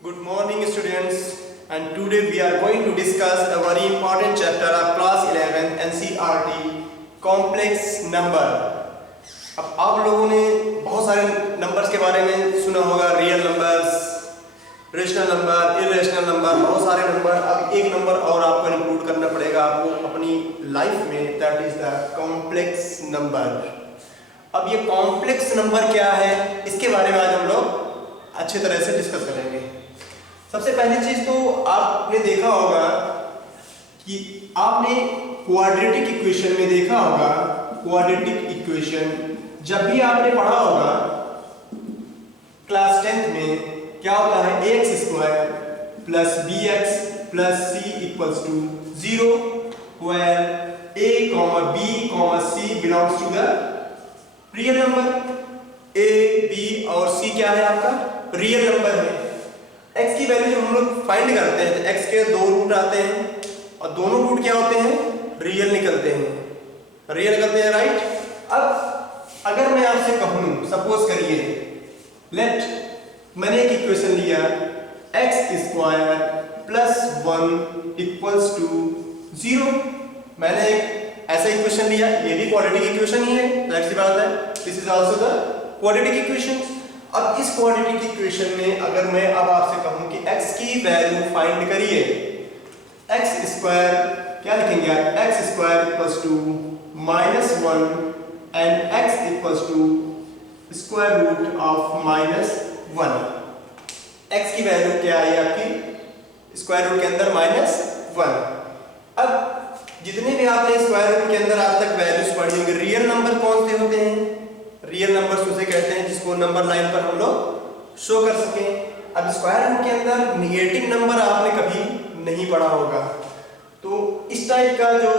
Good morning students, and today we are going to discuss a very important chapter of class 11 NCERT complex number। अब आप लोगों ने बहुत सारे numbers के बारे में सुना होगा, real numbers, rational number, irrational number, बहुत सारे नंबर। अब एक नंबर और आपको इंक्लूड करना पड़ेगा आपको अपनी लाइफ में, that is the complex number. अब ये कॉम्प्लेक्स नंबर क्या है, इसके बारे में आज हम लोग अच्छी तरह से डिस्कस करेंगे। सबसे पहली चीज तो आपने देखा होगा कि आपने क्वाड्रेटिक इक्वेशन में देखा होगा, क्वाड्रेटिक इक्वेशन जब भी आपने पढ़ा होगा क्लास 10th में, क्या होता है ax square plus bx plus c equals to 0 where a b c belongs to the real number. a b और c क्या है आपका रियल नंबर है। x की वैल्यू जब हम लोग फाइंड करते हैं तो x के दो रूट आते हैं और दोनों रूट क्या होते हैं, रियल निकलते हैं, रियल निकलते हैं, राइट। अब अगर मैं आपसे कहूं, सपोज करिए, मैंने एक इक्वेशन लिया x square plus 1 equals to 0। मैंने एक ऐसा इक्वेशन लिया, ये भी क्वाड्रेटिक इक्वेशन ही है, जाहिर सी बात है, this is also the quadratic equation. अब इस क्वाड्रेटिक इक्वेशन में अगर मैं अब आपसे कहूं कि x की वैल्यू फाइंड करिए, x स्क्वायर क्या लिखेंगे आप, x square equals to -1 and x equals to square root of -1। x की वैल्यू क्या आई आपकी स्क्वायर रूट के अंदर -1। अब जितने भी आपने स्क्वायर रूट के अंदर आज तक वैल्यूज पढ़ी होंगी, रियल नंबर कौन से होते हैं, रियल नंबर्स उसे कहते हैं जिसको नंबर लाइन पर हम लोग शो कर सकें। अब स्क्वायर रूट के अंदर निगेटिव नंबर आपने कभी नहीं पढ़ा होगा, तो इस टाइप का जो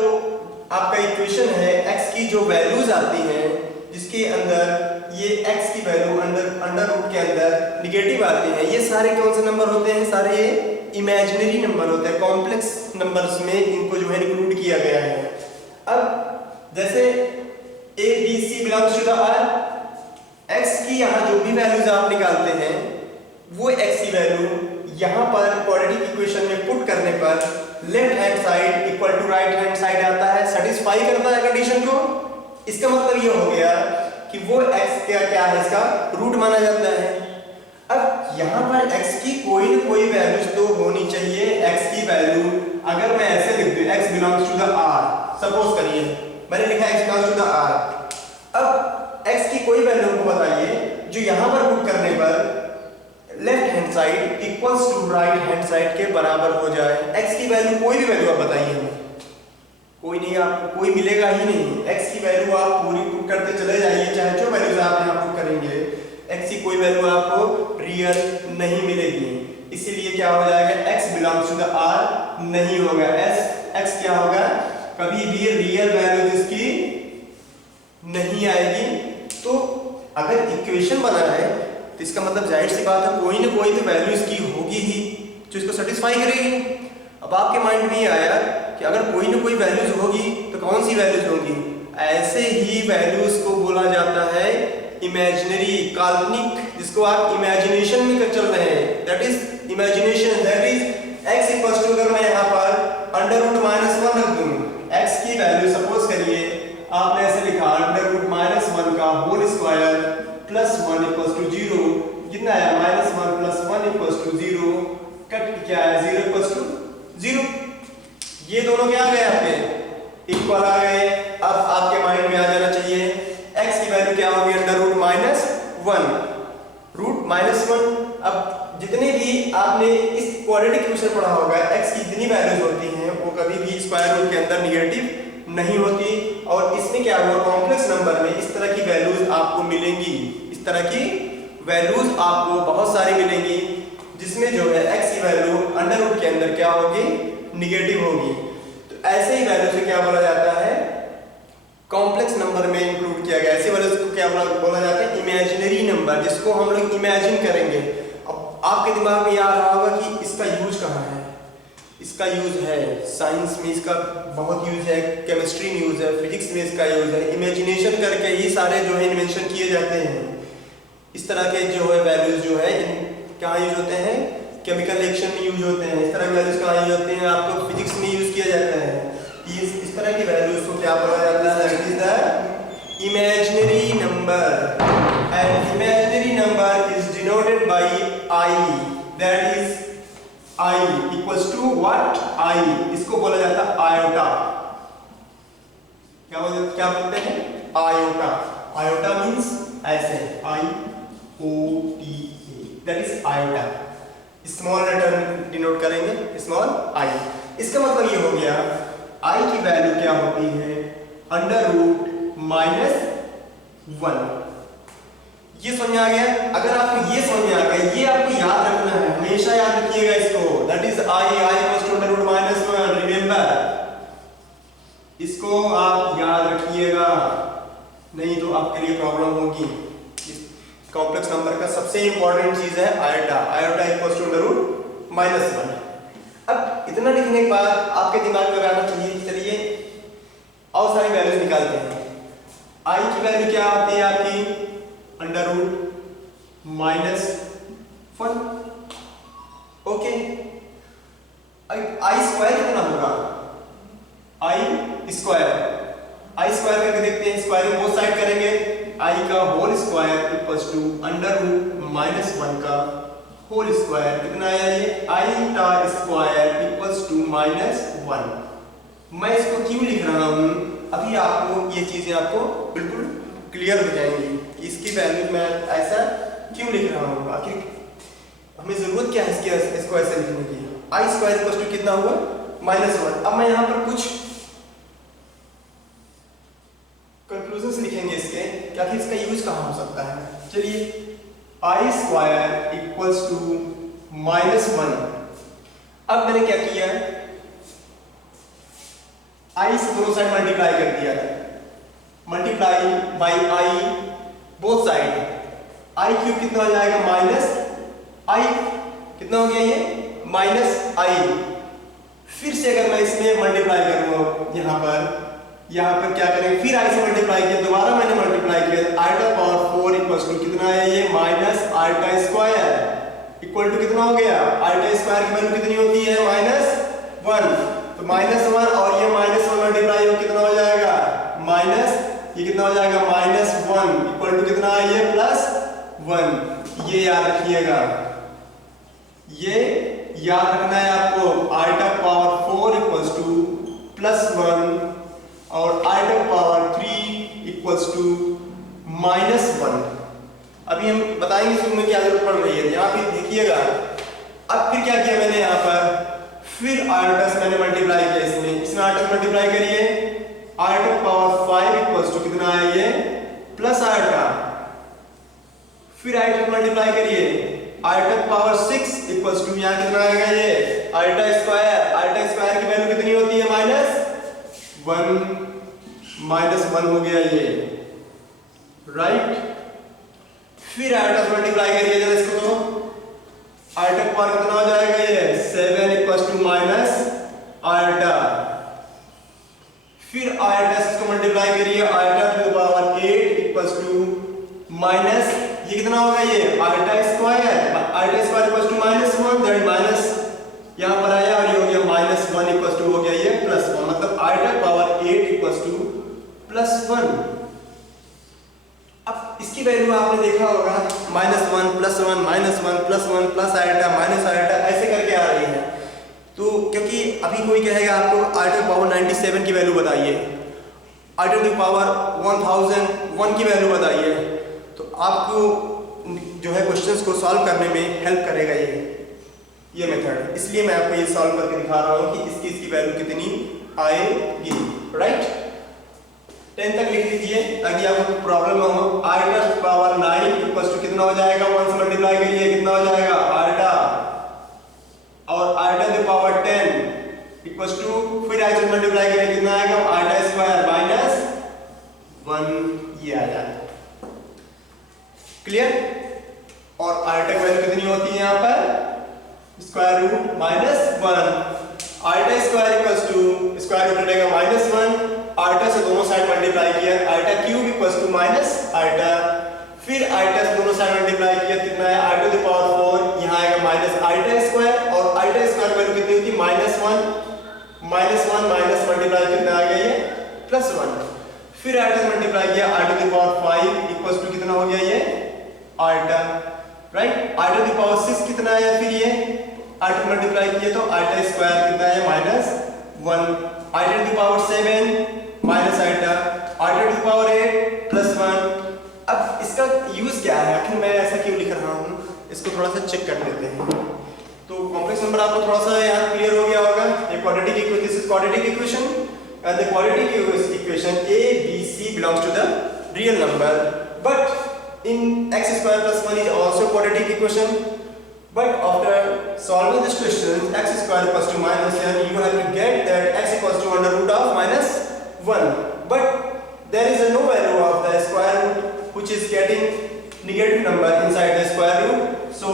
आपका इक्वेशन है, x की जो वैल्यूज आती हैं जिसके अंदर ये x की वैल्यू अंडर रूट के अंदर निगेटिव आती है, ये सारे कौन से नंबर होते हैं, सारे ये इमेजिनरी नंबर होते हैं, कॉम्प्लेक्स नंबर्स में इनको जो है इंक्लूड किया गया है। अब जैसे a b c belongs to the r, x की यहाँ जो भी वैल्यूज आप निकालते हैं वो x की वैल्यू यहाँ पर क्वाड्रेटिक इक्वेशन में पुट करने पर left hand side equal to right hand side आता है, सेटिस्फाई करता है कंडीशन को। इसका मतलब ये हो गया कि वो x क्या है, इसका रूट माना जाता है। अब यहाँ पर x की कोई न कोई वैल्यूज तो होनी चाहिए। x की वैल्यू अगर मैं ऐसे लिख दूं, x belongs to the r, suppose करिए मैंने लिखा x belongs to the r। अब x की कोई वैल्यू हमको बताइए जो यहाँ पर पुट करने पर left hand side equals to right hand side के बराबर हो जाए। x की वैल्यू कोई भी वैल्यू आप बताइए हमें, कोई नहीं, आपको कोई मिलेगा ही नहीं। x की वैल्यू आप पूरी पुट करते चले जाइए, चाहे जो वैल्यूज आप यहाँ पुट करेंगे, x की कोई वैल्यू आपको रियल नहीं मिलेगी। इसीलिए क्या हो जाएगा, x belongs to the r नहीं होगा, x क्या होगा, कभी भी रियल वैल्यू इसकी नहीं आएगी। तो अगर इक्वेशन बना है तो इसका मतलब जाहिर सी बात है कोई ना कोई तो वैल्यू इसकी होगी ही जो इसको सेटिस्फाई करेगी। अब आपके माइंड में ये आया कि अगर कोई ना कोई वैल्यूज होगी तो कौन सी वैल्यूज होगी, ऐसे ही वैल्यूज को बोला जाता है इमेजिनरी, काल्पनिक, जिसको आप इमेजिनेशन में कर चल रहे हैं, that is imagination. That is x equals to, अगर मैं यहाँ पर अंडर रूट -1 रख दूं, x की वैल्यू सपोज करिए आपने ऐसे लिखा अंडर रूट -1 का whole square plus 1 equals to 0, कितना आया -1 प्लस 1 इक्वल्स टू 0, कट क्या है 0 इक्वल्स टू 0। ये दोनों क्या आ गए आपके इक्वल आ गए। अब आपके माइंड में आ जाना चाहिए x की वैल्यू क्या होगी, अंडर रूट -1, रूट -1। अब जितने भी आपने इस क्वाड्रेटिक इक्वेशन पढ़ा होगा, x की जितनी वैल्यूज होती हैं वो कभी भी स्क्वायर रूट के अंदर निगेटिव नहीं होती। और इसमें क्या हुआ, कॉम्प्लेक्स नंबर में इस तरह की वैल्यूज आपको मिलेंगी, इस तरह की वैल्यूज आपको बहुत सारी मिलेंगी जिसमें जो है x की वैल्यू अंडर रूट के अंदर क्या होगी, निगेटिव होगी। तो ऐसे ही वैल्यू से क्या बोला जाता है, कॉम्प्लेक्स नंबर में इंक्लूड किया गया। ऐसे वैल्यूज को क्या बोला जाता है, इमेजिनरी नंबर, जिसको हम लोग इमेजिन करेंगे। अब आपके दिमाग में ये आ रहा होगा कि इसका यूज कहाँ है, इसका यूज है साइंस में, इसका बहुत यूज है, केमिस्ट्री में यूज है, फिजिक्स में इसका यूज है। इमेजिनेशन करके ही सारे जो है इन्वेंशन किए जाते हैं। इस तरह के जो है वैल्यूज जो है कहाँ यूज होते हैं, केमिकल रिएक्शन में यूज होते हैं, इस तरह के वैल्यूज कहाँ यूज होते हैं, आपको फिजिक्स में यूज किया जाता है। इस तरह की वैल्यूज को क्या बोला जाता है, it is the imaginary number, and imaginary number is denoted by I, that is I equals to what, I, इसको बोला जाता है आयोटा। क्या बोलते हैं, आयोटा। आयोटा मींस ऐसे, IOTA, that is iota. Small letter denote करेंगे, स्मॉल I। इसका मतलब ये हो गया I की वैल्यू क्या होती है, अंडर रूट -1। ये समझ आ गया। अगर आपको ये समझ में आ गया, ये आपको याद रखना है, हमेशा याद रखिएगा इसको, that is I equals to under root -1, remember. इसको आप याद रखिएगा, नहीं तो आपके लिए प्रॉब्लम होगी। कॉम्प्लेक्स नंबर का सबसे इंपॉर्टेंट चीज है iota. Iota equals to under root -1। अब इतना लिखने के बाद आपके दिमाग में आना चाहिए, चलिए और सारी वैल्यूज निकालते हैं। I की वैल्यू क्या आती है आपकी, under root -1, okay. I square कितना होगा, I स्क्वायर करके देखते हैं, स्क्वायरिंग बोथ साइड करेंगे, I का whole square equals to under root -1 का होल स्क्वायर, कितना आया ये, I का स्क्वायर इक्वल्स टू -1। मैं इसको क्यों लिख रहा हूं, अभी आपको ये चीजें आपको बिल्कुल क्लियर हो जाएंगी कि इसकी वैल्यू मैं ऐसा क्यों लिख रहा हूं, आखिर हमें जरूरत क्या है इसको ऐसे लिखने की। I स्क्वायर इक्वल्स टू कितना हुआ, -1। अब मैं यहां पर कुछ कंक्लूजन्स लिखेंगे इसके, क्या कि इसका यूज कहां हो सकता है। चलिए, I स्क्वायर इक्वल्स टू -1। अब मैंने क्या किया, I से दोनों साइड मल्टीप्लाई कर दिया, multiply by I both side, I cube कितना हो जाएगा, -I, कितना हो गया ये, -I। फिर से अगर मैं इसमें मल्टीप्लाई करूंगा, यहाँ पर क्या करेंगे, फिर I से मल्टीप्लाई किया, दोबारा मैंने मल्टीप्लाई किया, I का पावर 4 इक्वल्स टू कितना है ये, -I स्क्वायर इक्वल टू कितना हो गया, I स्क्वायर की वैल्यू कितनी होती है, -1, तो -1 और ये -1 मल्टीप्लाई हो कितना हो जाएगा, ये कितना हो जाएगा, -1 इक्वल टू कितना है ये, +1। ये याद रखिएगा, ये याद रखना है आपको, I का पावर 4 इक्वल्स टू +1 और I का पावर 3 इक्वल्स टू -1। अभी हम बताएंगे शुरू में क्या जरूरत पड़ रही है, यहाँ पे देखिएगा। अब फिर क्या किया मैंने यहाँ पर, फिर आयोटा से मैंने मल्टीप्लाई किया, इसमें आयोटा से मल्टीप्लाई करिए, आयोटा पावर 5 इक्वल्स टू कितना है ये, प्लस आयोटा, फिर आयोटा से मल्टीप्लाई करिए, आयोटा पावर 6 इक्वल्स टू यहाँ कितना आएगा ये, आयोटा स्क्वायर की वैल्यू कितनी होती है, -1 हो गया ये, राइट। फिर आयोटा से मल्टीप्लाई करिए जरा इसको, तो आयोटा का पावर कितना हो जाएगा ये, 7 इक्वल्स टू आयोटा। फिर आयोटा से इसको मल्टीप्लाई करिए, iota to the power 8 equals to minus, ये कितना होगा ये, iota square equals to -1, that minus यहां पर आया और ये हो गया -1 इक्वल्स टू हो गया ये +1, मतलब आयोटा पावर 8 इक्वल्स टू +1। अब इसकी वैल्यू आपने देखा होगा, -1 +1 -1 +1 प्लस आयोटा माइनस आयोटा ऐसे करके आ रही है। तो क्योंकि अभी कोई कहेगा आपको आयोटा पावर 97 की वैल्यू बताइए, आयोटा की पावर 1001 की वैल्यू बताइए, तो आपको जो है क्वेश्चंस को सॉल्व करने में हेल्प करेगा ये मेथड। इसलिए मैं आपको ये सॉल्व करके दिखा रहा हूँ कि इसकी वैल्यू कितनी आएगी, राइट। 10 तक लिख लीजिए ताकि आपको प्रॉब्लम ना हो। आयोटा पावर 9 इक्वल्स टू कितना हो जाएगा, 1 से मल्टीप्लाई करिए कितना हो जाएगा आयोटा, और आयोटा की पावर 10 इक्वल्स टू फिर आयोटा से मल्टीप्लाई करिए कितना आएगा, आयोटा स्क्वायर -1, ये आ जाएगा, क्लियर। और आयोटा की वैल्यू कितनी होती है यहाँ पर, square root -1, iota square equals to square root रहेगा -1, आयोटा से दोनों साइड मल्टीप्लाई किया, iota cube equals to minus iota, फिर आयोटा से दोनों साइड मल्टीप्लाई किया कितना है, आयोटा की पावर 4, यहाँ आएगा -आयोटा स्क्वायर -1 माइनस मल्टीप्लाई कितना आ गया ये +1, फिर आइटा मल्टीप्लाई किया r to the power 5 equals to कितना हो गया ये iota, right. r to the power 6 कितना आया, फिर ये आइटा मल्टीप्लाई किया तो आइटा स्क्वायर कितना है -1, iota to the power 7 minus iota, iota to the power 8 +1। अब इसका यूज क्या है, आखिर मैं ऐसा क्यों लिख रहा हूँ, इसको थोड़ा सा चेक कर लेते हैं। तो कॉम्प्लेक्स नंबर आपको थोड़ा सा यहाँ क्लियर हो गया होगा। ये quadratic equation, this is quadratic equation and the quadratic equation a b c belongs to the real number, but in x square plus 1 is also quadratic equation, but after solving this question x square equals to -1, you have to get that x equals to under root of -1, but there is no value of the square root which is getting negative number inside the square root, so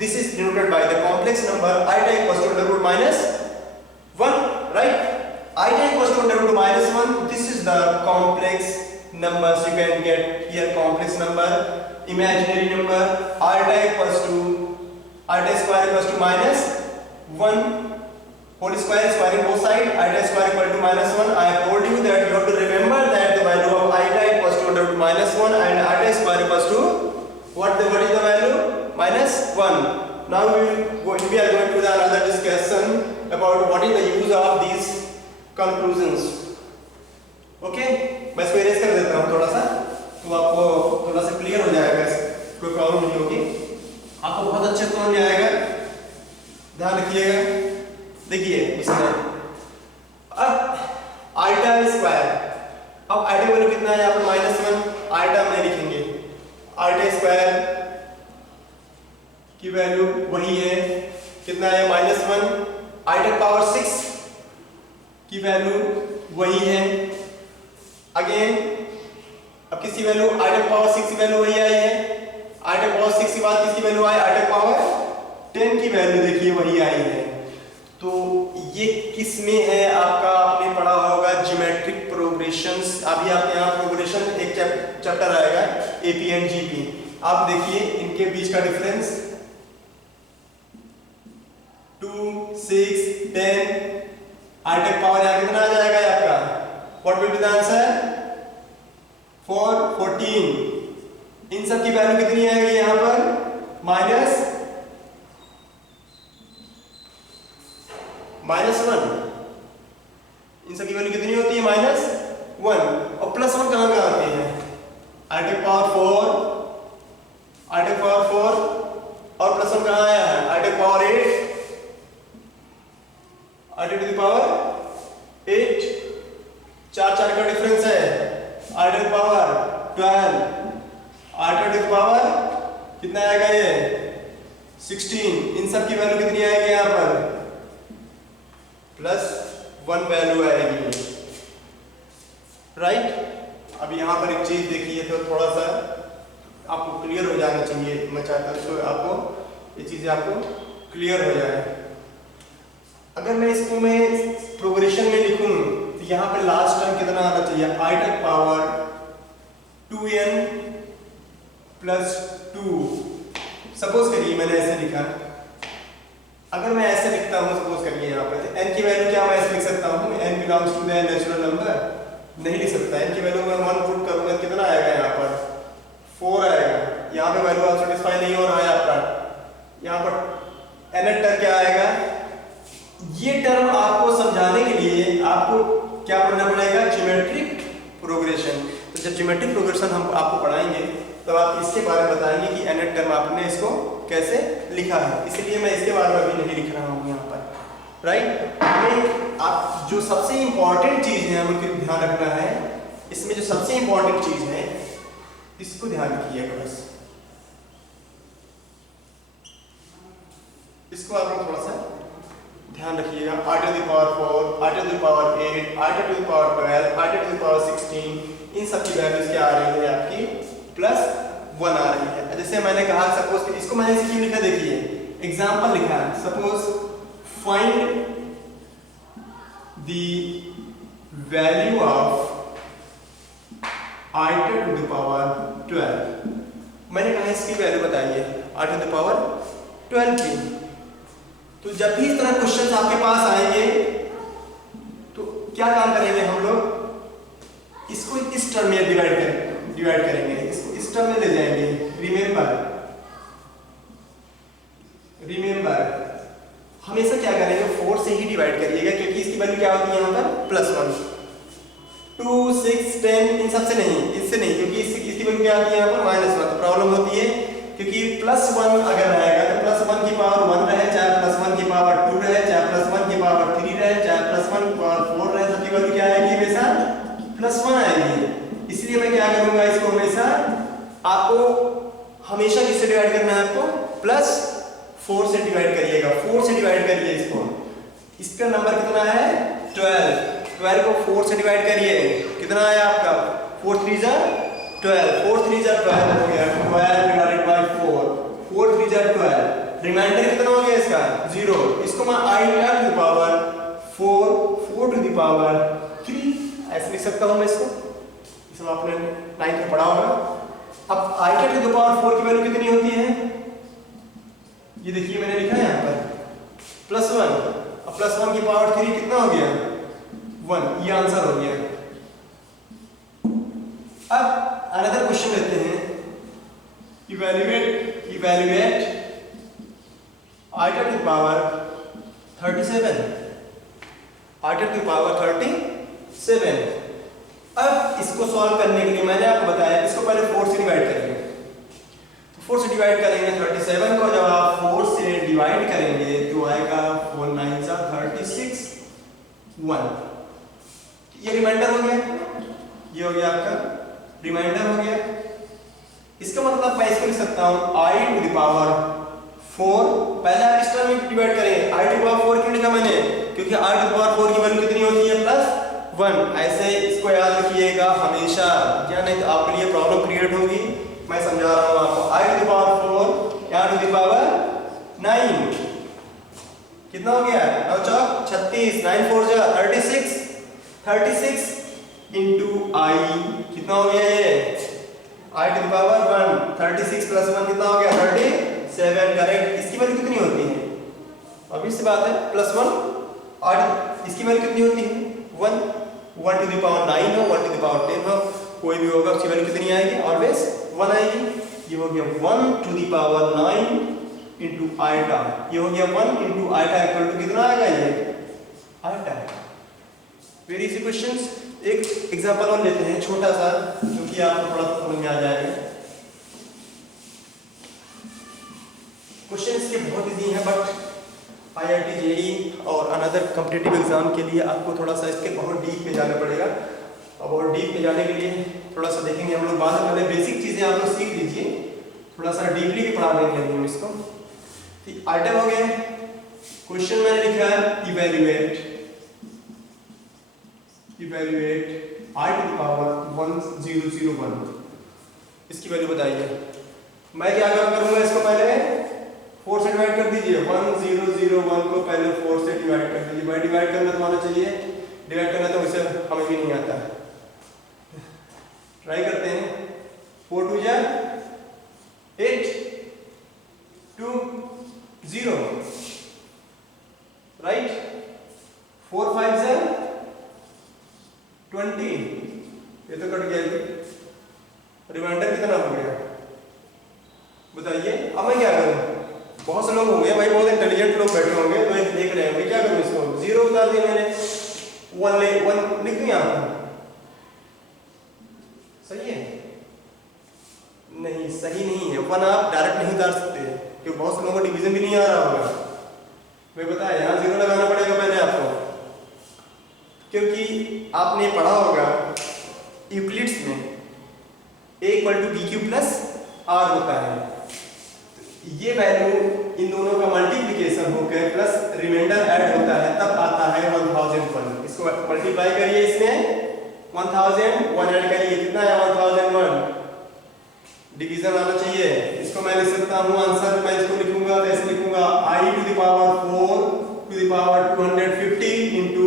this is denoted by the complex number iota equals to under root -1, right? Iota equals to under root -1, this is the complex numbers you can get here, complex number, imaginary number, iota equals to iota square equals to -1 whole square squaring both sides, iota square equal to -1. I have told you that you have to remember that the value of iota equals to under root -1 and iota square equals to what is the value -1. Now we are going to the another discussion about what is the use of these conclusions. Okay, मैं इसको erase कर देता हूँ थोड़ा सा, तो आपको थोड़ा सा क्लियर हो जाएगा, कोई प्रॉब्लम नहीं होगी, आपको बहुत अच्छे समझ में आएगा। ध्यान रखिएगा। देखिए इसमें अब आइटा स्क्वायर, अब आइटा वैल्यू कितना है यहाँ पर -1, आइटा में लिखेंगे आइटा स्क्वायर की वैल्यू वही है, कितना है -1, आइटा पावर 6 की वैल्यू वही है, अगेन अब किसकी वैल्यू आइटा पावर 6 की वैल्यू वही आई है, आइटा पावर 6 के बाद किसकी वैल्यू आई, आइटा पावर 10 की वैल्यू देखिए वही आई है। तो ये किस में है आपका, आपने पढ़ा होगा ज्योमेट्रिक प्रोग्रेशंस, अभी आप यहाँ प्रोग्रेशन एक चैप्टर आएगा एपी एंड जीपी, आप देखिए इनके बीच का डिफरेंस 2 6 10, आइटा पावर यहाँ कितना आ जाएगा आपका, what will be the answer 4 14, इन सब की वैल्यू कितनी आएगी यहाँ पर -1, इन सब की वैल्यू कितनी होती है -1, और +1 कहाँ कहाँ आती है, आइटा पावर 4, आइटा पावर 4 और +1 कहाँ आया है, iota power 8, iota to the power 8, 4 का डिफरेंस है, iota to power 12, iota to the power कितना आएगा ये 16, इन सब की वैल्यू कितनी आएगी यहाँ पर +1 वैल्यू आएगी, राइट। अब यहाँ पर एक चीज देखिए तो थोड़ा सा आपको क्लियर हो जाना चाहिए, मैं चाहता हूँ आपको ये चीजें आपको क्लियर हो जाए। अगर मैं इसको मैं प्रोग्रेशन में लिखूं तो यहाँ पर लास्ट टर्म कितना आना चाहिए, आइटा पावर 2n + 2, सपोज करिए मैंने ऐसे लिखा, अगर मैं ऐसे लिखता हूँ सपोज करिए यहाँ पर n की वैल्यू क्या मैं ऐसे लिख सकता हूँ, n belongs to the natural number, नहीं लिख सकता, n की वैल्यू मैं 1 पुट करूँगा कितना आएगा यहाँ पर 4 आएगा, यहाँ पे वैल्यू आप सेटिस्फाई नहीं हो रहा है आपका, यहाँ पर nth टर्म क्या आएगा, ये टर्म आपको समझाने के लिए आपको क्या पढ़ना पड़ेगा, ज्योमेट्रिक प्रोग्रेशन। तो जब ज्योमेट्रिक प्रोग्रेशन हम आपको पढ़ाएंगे तब आप इसके बारे में बताएंगे कि nth टर्म आपने इसको कैसे लिखा है, इसलिए मैं इसके बारे में अभी नहीं लिख रहा हूँ यहाँ पर, राइट। हमें आप जो सबसे इंपॉर्टेंट चीज है हमें ध्यान रखना है, इसमें जो सबसे इंपॉर्टेंट चीज है इसको ध्यान रखिएगा, बस इसको आप लोग थोड़ा सा ध्यान रखिएगा। Iota to the power 4, iota to the power 8, iota to the power 12, iota to the power 16, इन सब की वैल्यूज क्या आ रही है आपकी +1 आ रही है। जैसे मैंने कहा सपोज इसको मैंने क्यों लिखा, देखिए एग्जांपल लिखा है, suppose find the value of iota to the power 12, मैंने कहा इसकी वैल्यू बताइए आइटा टू द पावर 12 की, तो जब भी इस तरह क्वेश्चंस आपके पास आएंगे तो क्या काम करेंगे हम लोग, इसको इस टर्म में डिवाइड करेंगे, इसको इस टर्म में ले जाएंगे। रिमेंबर हमेशा क्या करेंगे, 4 से ही डिवाइड करिएगा, क्योंकि इसकी वैल्यू क्या होती है यहाँ पर +1। 2, 6, 10 इन सबसे नहीं, इससे नहीं, क्योंकि इसकी वैल्यू क्या आती है यहाँ पर -1। तो प्रॉब्लम होती है, क्योंकि +1 अगर रहेगा तो +1 की पावर 1 रहे, चाहे +1 की पावर 2 रहे, चाहे +1 की पावर 3 रहे, चाहे +1 की पावर 4 रहे, सबकी वैल्यू क्या आएगी, हमेशा +1 आएगी। इसलिए मैं क्या करूंगा, इसको हमेशा आपको हमेशा किससे डिवाइड करना है, आपको +4 से डिवाइड करिएगा। 4 से डिवाइड करिए इसको। इसका नंबर कितना है, 12 को 4 से डिवाइड करिए, कितना आया आपका, 4 3 जा 12, 4 3 जा 12 हो गया, 12 डिवाइडेड बाय 4, 4 3 जा 12, रिमाइंडर कितना हो गया इसका 0। इसको मैं i to the power 4, 4 to the power 3 ऐसे लिख सकता हूं मैं इसको। इसमें आपने 9th में पढ़ा होगा। अब i टू द पावर 4 की वैल्यू कितनी होती है, ये देखिए मैंने लिखा है यहाँ पर +1। अब +1 की पावर 3 कितना हो गया, 1, ये आंसर हो गया। अब अनदर क्वेश्चन लेते हैं, evaluate i to the power 37, i to the power 37। अब इसको सॉल्व करने के लिए मैंने आपको बताया, इसको पहले 4 से डिवाइड करेंगे। तो 4 से डिवाइड करेंगे 37 को, जब आप 4 से डिवाइड करेंगे तो आएगा 4 9 जा 36, 1। ये रिमाइंडर हो गया, ये हो गया आपका रिमाइंडर हो गया। इसका मतलब मैं इसको लिख सकता हूं i टू द पावर 4। पहले आप इस टर्म में डिवाइड करेंगे, i टू द पावर 4 क्यों लिखा मैंने, क्योंकि i टू द पावर 4 की वैल्यू कितनी होती है, +1। ऐसे इसको याद रखिएगा हमेशा, क्या नहीं तो आपके लिए प्रॉब्लम क्रिएट होगी। मैं समझा रहा हूं आपको, i टू द पावर 4 या टू द पावर 9 कितना हो गया, 9 चौक 36, 9 4 जा 36, 36 इंटू i कितना हो गया, ये i टू द पावर 1, 36 + 1 कितना हो गया, 37। करेक्ट। इसकी वैल्यू कितनी होती है, अभी से बात है, +1 और इसकी वैल्यू कितनी होती है, 1। 1 टू द पावर 9 हो, 1 टू द पावर 10 हो, कोई भी होगा उसकी वैल्यू कितनी आएगी, ऑलवेज 1 आएगी। ये हो गया 1 to the power 9 into iota, ये हो गया 1 इंटू आइटा इक्वल टू कितना आएगा, ये आइटा। Very easy questions. एक एग्जांपल और लेते हैं छोटा सा, क्योंकि आपको थोड़ा सा समझ में आ जाएगा। क्वेश्चन इसके बहुत इजी हैं, बट IIT JEE और अनदर कॉम्पिटिटिव एग्जाम के लिए आपको थोड़ा सा इसके बहुत डीप में जाना पड़ेगा। और बहुत डीप में जाने के लिए थोड़ा सा देखेंगे हम लोग, बाद में पहले बेसिक चीजें आप लोग सीख लीजिए, थोड़ा सा डीपली भी पढ़ा देंगे हम इसको। आइटम हो गया, क्वेश्चन मैंने लिखा है evaluate i to the power 1001, इसकी वैल्यू बताइए। मैं क्या करूंगा, इसको पहले 4 से डिवाइड कर दीजिए, 1001 को पहले 4 से डिवाइड कर दीजिए। भाई डिवाइड करना तो आना चाहिए, डिवाइड करना तो वैसे हमें भी नहीं आता। ट्राई करते हैं, 4 2 जा 8, 2 0, राइट। 4 5 जा 20, ये तो कट गया, रिमाइंडर कितना हो गया बताइए। अब मैं क्या करूं, बहुत से लोग होंगे भाई, बहुत इंटेलिजेंट लोग बैठे होंगे, तो देख रहे होंगे क्या करूं, इसको 0 उतार दिया मैंने, 1 लिख दूं यहां पर, सही है, नहीं सही नहीं है। 1 आप डायरेक्ट नहीं उतार सकते, क्योंकि बहुत से लोगों को डिवीजन भी नहीं आ रहा होगा। मैं बताया यहाँ 0 लगाना पड़ेगा पहले आपको, क्योंकि आपने पढ़ा होगा यूक्लिड्स में a = bq + r होता है। ये वैल्यू इन दोनों का मल्टीप्लिकेशन होकर प्लस रिमाइंडर ऐड होता है, तब आता है 1001। इसको मल्टीप्लाई करिए, इसमें 1001 ऐड करिए, कितना है 1001, डिवीजन आना चाहिए। इसको मैं लिख सकता हूँ आंसर, मैं इसको लिखूंगा तो ऐसे लिखूंगा i to the power 4 to the power 250 into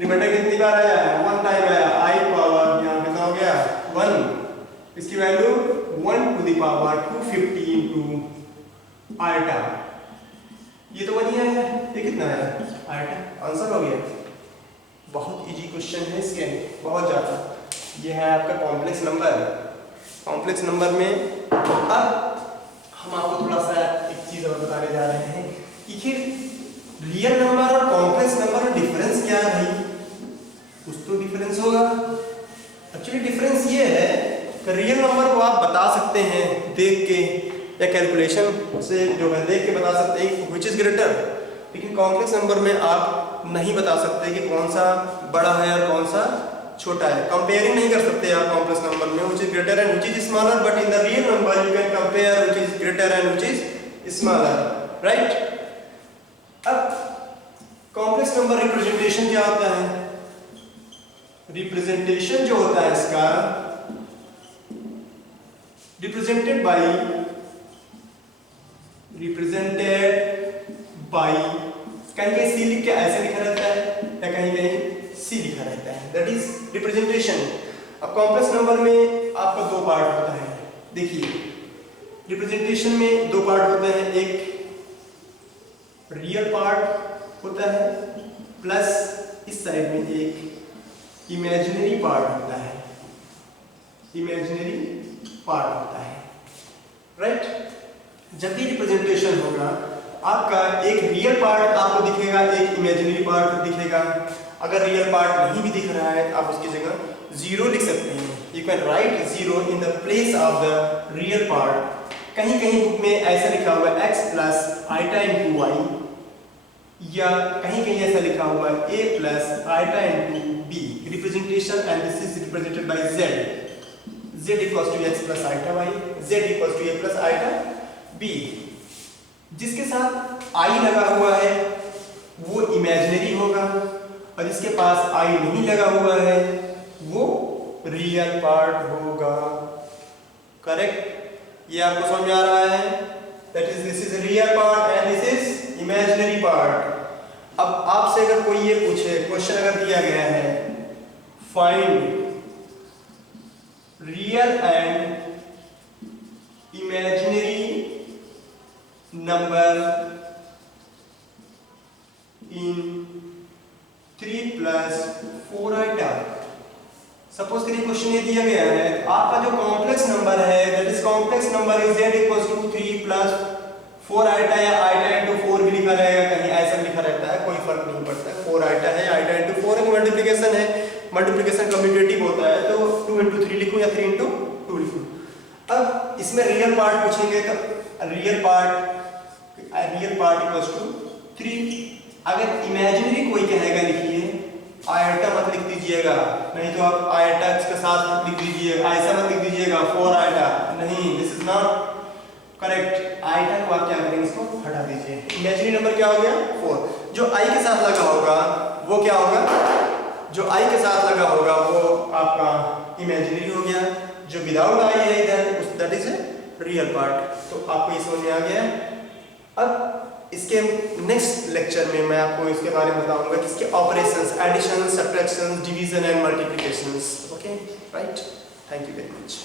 remainder कितनी बार आया है, 1 टाइम आया, i पावर यहाँ कितना हो गया 1, इसकी value 1 to the power 250 into iota. ये तो 1 ही आया, ये कितना आया, आइटा, आंसर हो गया। बहुत इजी क्वेश्चन है इसके, बहुत ज़्यादा। ये है आपका कॉम्प्लेक्स नंबर। कॉम्प्लेक्स नंबर में अब हम आपको थोड़ा सा एक चीज़ और बताने जा रहे हैं कि फिर रियल नंबर और कॉम्प्लेक्स नंबर में डिफरेंस क्या है भाई, कुछ तो डिफरेंस होगा। एक्चुअली डिफरेंस ये है कि रियल नंबर को आप बता सकते हैं देख के या कैलकुलेशन से जो है देख के बता सकते हैं विच इज ग्रेटर, लेकिन कॉम्प्लेक्स नंबर में आप नहीं बता सकते कि कौन सा बड़ा है और कौन सा छोटा है। कंपेयरिंग नहीं कर सकते आप कॉम्प्लेक्स नंबर में which is greater and which is smaller, but in the real number you can compare which is greater and which is smaller, right. अब कॉम्प्लेक्स नंबर रिप्रेजेंटेशन क्या होता है, रिप्रेजेंटेशन जो होता है इसका रिप्रेजेंटेड बाई कहीं कहीं सी लिख के ऐसे लिखा रहता है या कहीं कहीं सी लिखा रहता है, दैट इज रिप्रेजेंटेशन। अब कॉम्प्लेक्स नंबर में आपका दो पार्ट होता है। देखिए रिप्रेजेंटेशन में दो पार्ट होते हैं, एक रियल पार्ट होता है प्लस इस साइड में एक इमेजिनरी पार्ट होता है, इमेजिनरी पार्ट होता है, राइट। जब भी रिप्रेजेंटेशन होगा आपका एक रियल पार्ट आपको दिखेगा, एक इमेजिनरी पार्ट दिखेगा। अगर रियल पार्ट नहीं भी दिख रहा है आप उसकी जगह 0 लिख सकते हैं, you can write 0 in the place of the real part. कहीं कहीं बुक में ऐसा लिखा हुआ है x plus iota into y, या कहीं कहीं ऐसा लिखा हुआ है a plus iota into b representation, and this is represented by z equals to x plus iota y, z equals to a plus iota b। जिसके साथ i लगा हुआ है वो इमेजिनरी होगा और जिसके पास i नहीं लगा हुआ है वो रियल पार्ट होगा, करेक्ट। ये आपको समझ में आ रहा है, that is this is real part and this is imaginary part. अब आपसे अगर कोई ये पूछे, क्वेश्चन अगर दिया गया है find real and imaginary number in 3 plus 4 iota. Suppose करिए क्वेश्चन ये दिया गया है, आपका जो कॉम्प्लेक्स नंबर है that is complex number is z equals to 3 plus 4 आइटा, या आइटा इंटू 4 भी लिखा रहेगा, कहीं ऐसा लिखा रहता है, कोई फर्क नहीं पड़ता है। 4 आइटा है, आइटा इंटू 4 है, मल्टीप्लिकेशन है, मल्टीप्लिकेशन कम्यूटेटिव होता है, तो 2 इंटू 3 लिखूं या 3 इंटू 2 लिखूं। अब इसमें रियल पार्ट पूछेंगे तो रियल पार्ट इक्वल्स टू 3। अगर इमेजिनरी कोई कहेगा लिखिए, आयटा मत लिख दीजिएगा, नहीं तो आप आयटा के साथ लिख दीजिएगा, ऐसा मत लिख दीजिएगा 4 आयटा, नहीं, this is not correct. Eta को आप क्या करेंगे, इसको हटा दीजिए। इमेजिनरी नंबर क्या हो गया 4। जो आई के साथ लगा होगा वो क्या होगा, जो आई के साथ लगा होगा वो आपका इमेजिनरी हो गया, जो विदाउट आई है इधर दैट इज रियल पार्ट। तो आपको ये समझ में आ गया। अब इसके नेक्स्ट लेक्चर में मैं आपको इसके बारे में बताऊंगा कि इसके operations, addition, subtraction, division and multiplications. Okay, right, thank you very much.